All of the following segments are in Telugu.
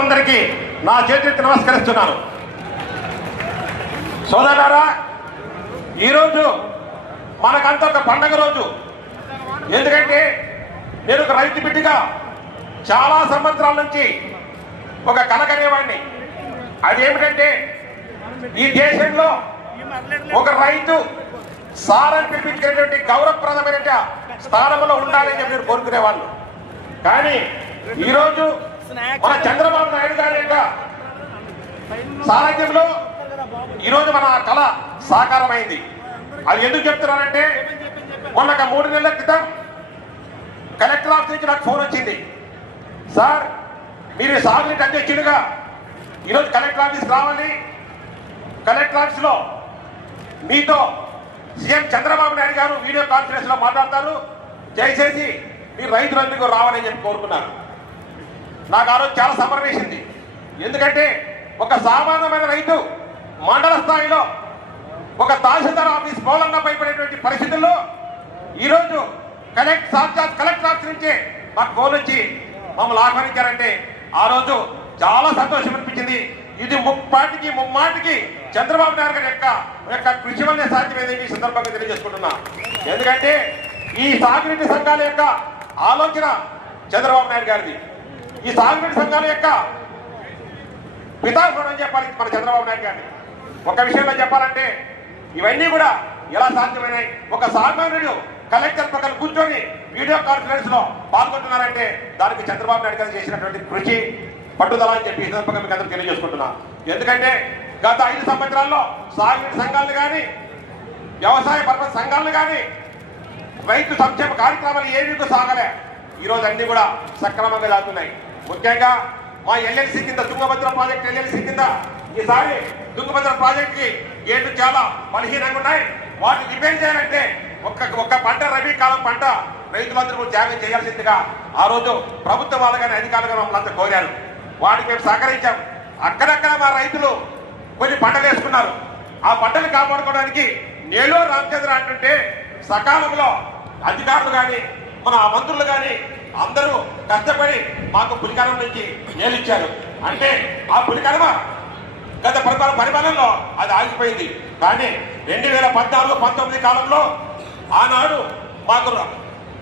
మిత్రులందరికీ నా చేతులెత్తి నమస్కరిస్తున్నాను. సోదరులారా, ఈరోజు మనకంతా ఒక పండగ రోజు. ఎందుకంటే నేను ఒక రైతు బిడ్డగా చాలా సంవత్సరాల నుంచి ఒక కలగనేవాడిని. అదేమిటంటే ఈ దేశంలో ఒక రైతు సారని పిలిపించుకునేటువంటి గౌరవప్రదమైన స్థానంలో ఉండాలని చెప్పి మీరు కోరుకునేవాళ్ళు. కానీ ఈరోజు మన చంద్రబాబు నాయుడు గారి యొక్క సారథ్యంలో ఈరోజు మన కళ సాకారమైంది. అది ఎందుకు చెప్తున్నానంటే, మొన్న 3 నెలల క్రితం కలెక్టర్ ఆఫీస్ నుంచి నాకు ఫోన్ వచ్చింది. సార్, మీరు సాగునీటి అధ్యక్షుడిగా ఈరోజు కలెక్టర్ ఆఫీస్కి రావాలి, కలెక్టర్ ఆఫీస్లో మీతో సీఎం చంద్రబాబు నాయుడు గారు వీడియో కాన్ఫరెన్స్ లో మాట్లాడతారు, దయచేసి మీరు రైతులందరికీ రావాలని చెప్పి కోరుకున్నారు. నాకు ఆ రోజు చాలా సంబరం వేసింది. ఎందుకంటే ఒక సామాన్యమైన రైతు మండల స్థాయిలో ఒక తహసీల్దార్ ఆఫీస్ పోలన్న భయపడేటువంటి పరిస్థితుల్లో ఈరోజు కలెక్టర్ ఆఫీస్ నుంచే మాకు ఫోన్ వచ్చి మమ్మల్ని ఆహ్వానించారంటే ఆ రోజు చాలా సంతోషం అనిపించింది. ఇది ముమ్మాటికి చంద్రబాబు నాయుడు గారి యొక్క కృషి వల్లే సాధ్యమైంది ఈ సందర్భంగా తెలియజేసుకుంటున్నా. ఎందుకంటే ఈ సాగునీటి సంఘాల యొక్క ఆలోచన చంద్రబాబు నాయుడు గారిది. ఈ సాగునీటి సంఘాల యొక్క పితామహుడు అని చెప్పాలి మన చంద్రబాబు నాయుడు గారిని. ఒక విషయంలో చెప్పాలంటే ఇవన్నీ కూడా ఎలా సాధ్యమైనాయి? ఒక సామాన్యుడు కలెక్టర్ పక్కన కూర్చొని వీడియో కాన్ఫరెన్స్ లో పాల్గొంటున్నారంటే దానికి చంద్రబాబు నాయుడు గారు చేసినటువంటి కృషి, పట్టుదల అని చెప్పి ఈ సందర్భంగా మీకు అందరూ తెలియజేసుకుంటున్నా. ఎందుకంటే గత 5 సంవత్సరాల్లో సాగునీటి సంఘాలను కానీ, వ్యవసాయ పరపతి సంఘాలను కానీ, రైతు సంక్షేమ కార్యక్రమాలు ఏవి సాగలే. ఈరోజు అన్ని కూడా సక్రమంగా జరుగుతున్నాయి. ముఖ్యంగా మా ఎల్ఎల్సీ కింద తుంగభద్ర ప్రాజెక్ట్ ఎల్ఎల్సీ కింద ఈసారి తుంగభద్ర ప్రాజెక్ట్ కి గేట్లు చాలా బలహీనంగా ఉన్నాయి. వాటిని రిపేర్ చేయాలంటే ఒక్క పంట, రబీ కాలం పంట రైతులందరూ కూడా త్యాగం చేయాల్సిందిగా ఆ రోజు ప్రభుత్వం వాళ్ళు కానీ అధికారులు కానీ మమ్మల్ని అంతా కోరారు. వాటికి మేము సహకరించాం. అక్కడక్కడ మా రైతులు కొన్ని పంటలు వేసుకున్నారు. ఆ పంటలు కాపాడుకోవడానికి నేలూరు రామచంద్ర అంటుంటే సకాలంలో అధికారులు కానీ మన మంత్రులు కానీ అందరూ కష్టపడి మాకు పులికరం నుంచి నేలిచ్చారు. అంటే ఆ పులికరమ గత పరిపాలనలో అది ఆగిపోయింది. కానీ 2014-19 కాలంలో ఆనాడు మాకు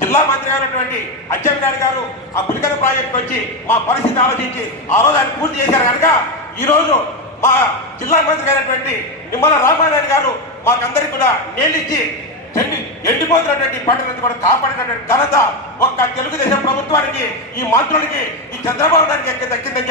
జిల్లా మంత్రి అయినటువంటి అచ్చెన్నాయుడు గారు ఆ పులికర ప్రాజెక్ట్ వచ్చి మా పరిస్థితి ఆలోచించి ఆ రోజు ఆయన పూర్తి చేశారు. కనుక ఈరోజు మా జిల్లా మంత్రి అయినటువంటి నిమ్మల రామానాయుడు గారు మాకందరికి కూడా నేలిచ్చి ఎండిపోతున్నటువంటి పంటలను కూడా కాపాడినటువంటి ఘనత ఒక్క తెలుగుదేశం ప్రభుత్వానికి, ఈ మంత్రులకి, ఈ చంద్రబాబు నాయుడికి దక్కిందని